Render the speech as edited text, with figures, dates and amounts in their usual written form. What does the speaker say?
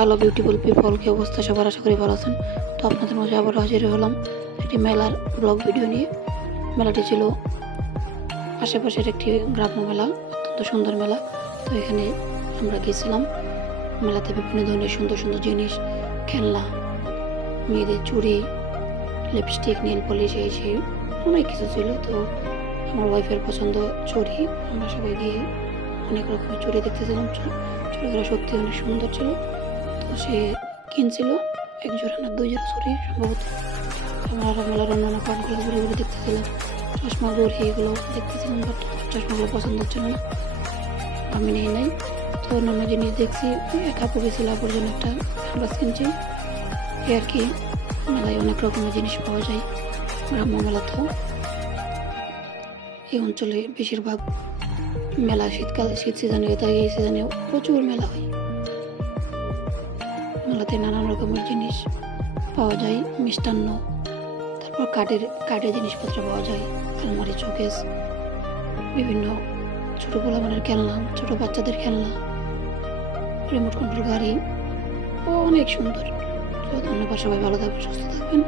Hello beautiful people, কি অবস্থা সবার? আশা করি ভালো আছেন। তো আপনাদের মাঝে আবার হাজির হলাম একটি মেলার ব্লগ ভিডিও নিয়ে। মেলাটি ছিল আশেপাশের একটি গ্রাম্য মেলা, অত্যন্ত সুন্দর মেলা। তো এখানে আমরা গিয়েছিলাম। মেলাতে বিভিন্ন ধরনের সুন্দর সুন্দর জিনিস, খেলনা, মেয়েদের চুড়ি, লিপস্টিক, নেল পলিশ, এই সেই অনেক কিছু ছিল। তো আমার ওয়াইফের পছন্দ চুড়ি। আমরা সবাই গিয়ে অনেক রকমের চুড়ি দেখতেছিলাম। চুড়িগুলো সত্যি অনেক সুন্দর ছিল। তো সে কিনছিল এক জোড়া না দুই জোড়া চুড়ি সম্ভবত। আমরা মেলার অন্যান্য পার্টগুলো ঘুরে ঘুরে দেখতেছিলাম। চশমা ঘড়ি এগুলো দেখতেছিলাম, বাট চশমাগুলো পছন্দ হচ্ছিল না, আমি নেই নাই। তো অন্যান্য জিনিস দেখছি। এক আপু গেছিল, আপুর জন্য একটা ক্যানভাস কিনছি। এ আর কি, মেলায় অনেক রকমের জিনিস পাওয়া যায়। গ্রাম্য মেলা তো এই অঞ্চলে বেশিরভাগ মেলা শীত সিজনে হয়ে থাকে। এই সিজনে প্রচুর মেলা হয়। মেলাতে নানান রকমের জিনিস পাওয়া যায়, মিষ্টান্ন, তারপর কাঠের জিনিসপত্র পাওয়া যায়, আলমারি, শোকেস, বিভিন্ন ছোটো পোলাপানের খেলনা, ছোটো বাচ্চাদের খেলনা, রিমোট কন্ট্রোল গাড়ি, অনেক সুন্দর। তো ধন্যবাদ, সবাই ভালো থাকবেন, সুস্থ থাকবেন।